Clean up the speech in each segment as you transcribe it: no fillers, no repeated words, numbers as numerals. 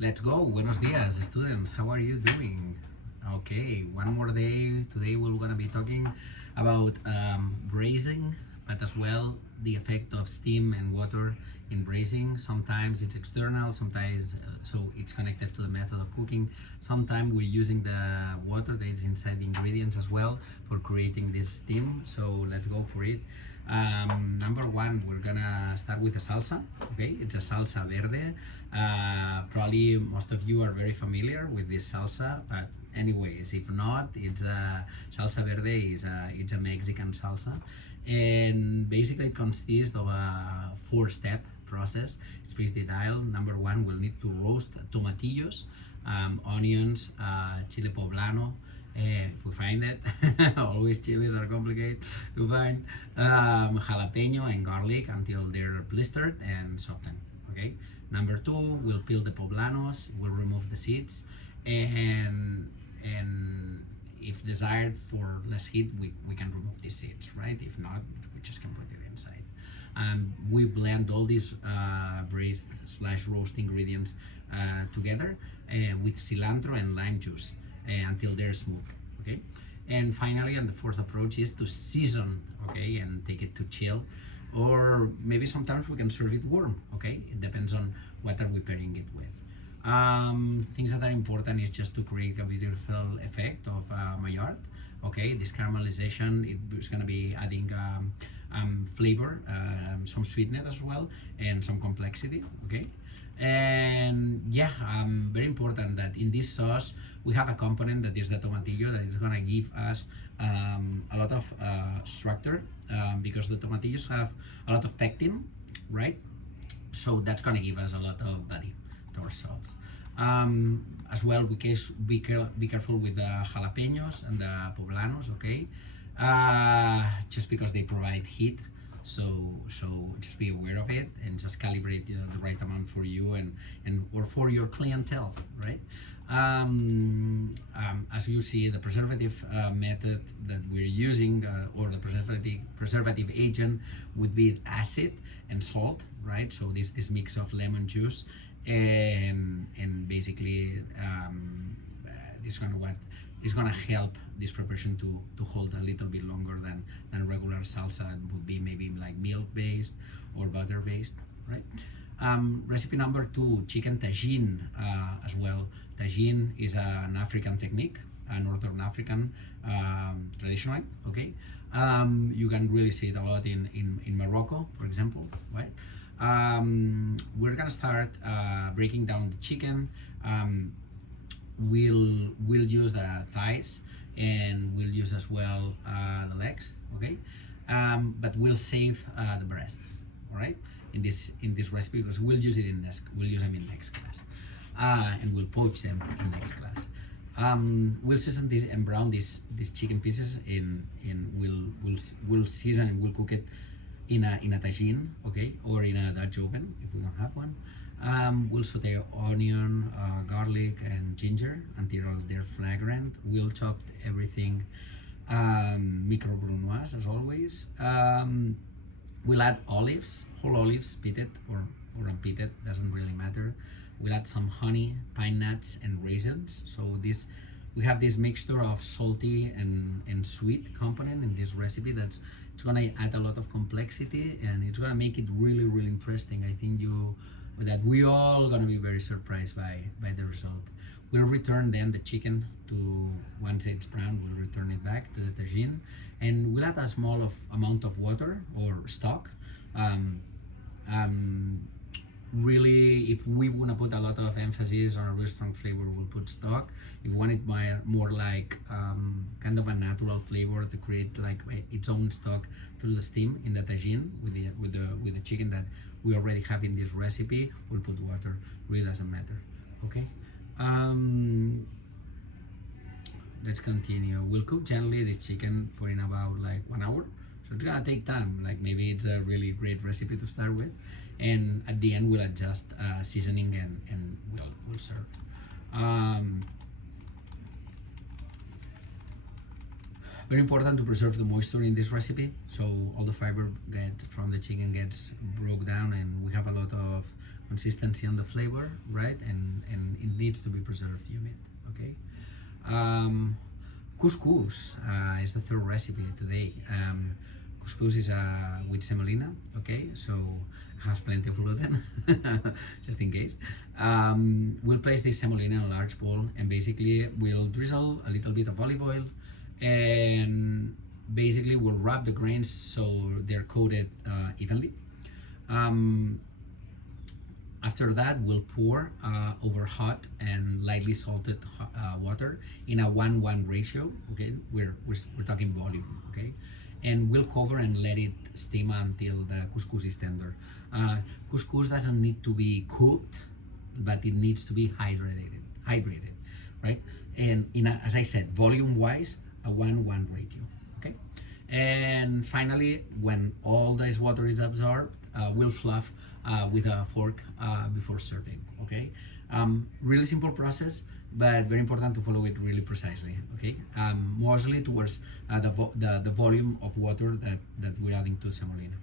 Let's go. Buenos dias, students. How are you doing? Okay, one more day. Today we're gonna be talking about braising, but as well the effect of steam and water in braising. Sometimes it's external, sometimes so it's connected to the method of cooking. Sometimes we're using the water that is inside the ingredients as well for creating this steam. So let's go for it. Number one, we're gonna start with a salsa. Okay, it's a salsa verde. Probably most of you are very familiar with this salsa, but anyways, if not, it's a salsa verde it's a Mexican salsa, and basically it consists of a four-step process. It's pretty detailed. Number one, we'll need to roast tomatillos, onions, chile poblano. If we find it, always chilies are complicated to find. Jalapeno and garlic until they're blistered and softened. Okay. Number two, we'll peel the poblanos. We'll remove the seeds, and if desired for less heat, we can remove the seeds, right? If not, we just can put it inside. We blend all these braised slash roast ingredients together with cilantro and lime juice until they're smooth, okay? And finally, and the fourth approach is to season, okay, and take it to chill, or maybe sometimes we can serve it warm, okay? It depends on what are we pairing it with. Things that are important is just to create a beautiful effect of Maillard. Okay, this caramelization, it's gonna be adding flavor, some sweetness as well, and some complexity. Okay, and yeah, very important that in this sauce we have a component that is the tomatillo that is gonna give us a lot of structure, because the tomatillos have a lot of pectin, right? So that's gonna give us a lot of body to our sauce. As well, be careful with the jalapenos and the poblanos, okay? Just because they provide heat, so just be aware of it and just calibrate the right amount for you and or for your clientele, right? As you see, the preservative method that we're using, or the preservative agent, would be acid and salt, right? So this mix of lemon juice and basically this kind of what is gonna help this preparation to hold a little bit longer than regular salsa would be, maybe like milk based or butter based, right? Recipe number two, chicken tagine as well. Tagine is an African technique, a Northern African traditionally, okay? You can really see it a lot in Morocco, for example, right? We're gonna start breaking down the chicken. We'll use the thighs, and we'll use as well the legs, okay? But we'll save the breasts, all right? In this recipe, because we'll use them in next class, and we'll poach them in next class. We'll season this and brown these chicken pieces we'll season and we'll cook it in a tagine, okay, or in a Dutch oven if we don't have one. We'll saute onion, garlic, and ginger until they're fragrant. We'll chop everything micro brunoise as always. We'll add olives, whole olives, pitted or unpitted, doesn't really matter. We'll add some honey, pine nuts, and raisins. So we have this mixture of salty and sweet component in this recipe it's gonna add a lot of complexity, and it's gonna make it really, really interesting. I think that we all gonna be very surprised by the result. We'll return then the chicken once it's brown, we'll return it back to the tagine, and we'll add a small amount of water or stock. Really, if we want to put a lot of emphasis on a really strong flavor, we'll put stock. If we want it more like kind of a natural flavor to create like its own stock through the steam in the tagine with the chicken that we already have in this recipe, we'll put water. Really doesn't matter. Okay. Let's continue. We'll cook gently this chicken for in about like 1 hour. So it's gonna take time. Like maybe it's a really great recipe to start with, and at the end we'll adjust seasoning and we'll serve. Very important to preserve the moisture in this recipe, so all the fiber from the chicken gets broke down, and we have a lot of consistency on the flavor, right? And it needs to be preserved humid. Okay. Couscous is the third recipe today. Couscous is with semolina, okay, so has plenty of gluten, just in case. We'll place this semolina in a large bowl, and basically we'll drizzle a little bit of olive oil, and basically we'll wrap the grains so they're coated evenly. After that, we'll pour over hot and lightly salted water in a 1:1 ratio. Okay, we're talking volume. Okay, and we'll cover and let it steam until the couscous is tender. Couscous doesn't need to be cooked, but it needs to be hydrated, right? And as I said, volume-wise, a 1:1 ratio. Okay, and finally, when all this water is absorbed, we'll fluff with a fork before serving. Okay, really simple process, but very important to follow it really precisely. Okay, mostly towards the volume of water that we're adding to semolina.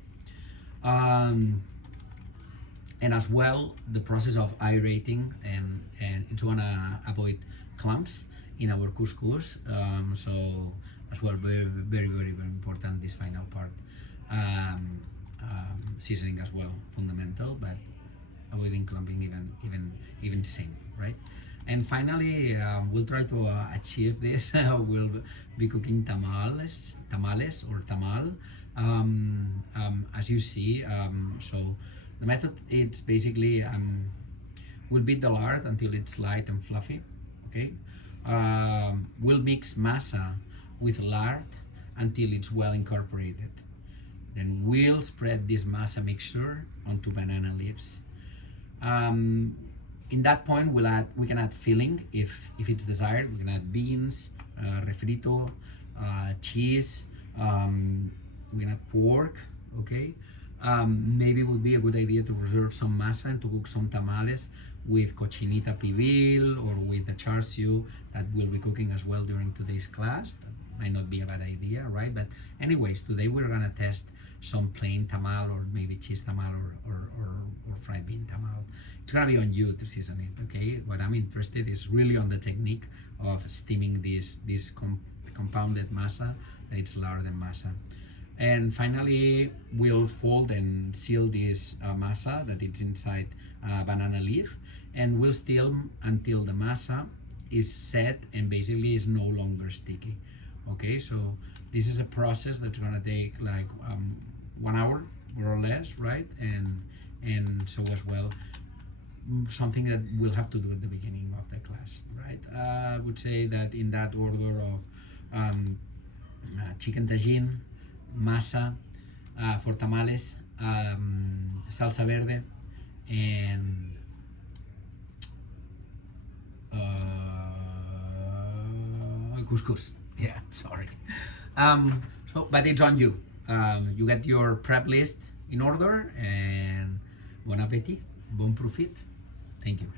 And as well, the process of aerating, and it's gonna avoid clumps in our couscous. So as well, very important, this final part. Seasoning as well, fundamental, but avoiding clumping even same, right? And finally, we'll try to achieve this. We'll be cooking tamales or tamal. As you see, so the method, it's basically we'll beat the lard until it's light and fluffy. Okay, we'll mix masa with lard until it's well incorporated. Then we'll spread this masa mixture onto banana leaves. In that point, we can add filling if it's desired. We can add beans, refrito, cheese. We can add pork. Okay. Maybe it would be a good idea to reserve some masa and to cook some tamales with cochinita pibil or with the char siu that we'll be cooking as well during today's class. That might not be a bad idea, right? But anyways, today we're gonna test some plain tamal, or maybe cheese tamal, or fried bean tamal. It's gonna be on you to season it. Okay. What I'm interested is really on the technique of steaming this compounded masa. It's lard and masa. And finally, we'll fold and seal this masa that it's inside banana leaf, and we'll steam until the masa is set and basically is no longer sticky. Okay, so this is a process that's gonna take like 1 hour more or less, right? And so as well, something that we'll have to do at the beginning of the class, right? I would say that in that order of chicken tagine, masa for tamales, salsa verde, and couscous. Yeah, sorry. So, but it's on you. You get your prep list in order, and bon appetit, bon profit. Thank you.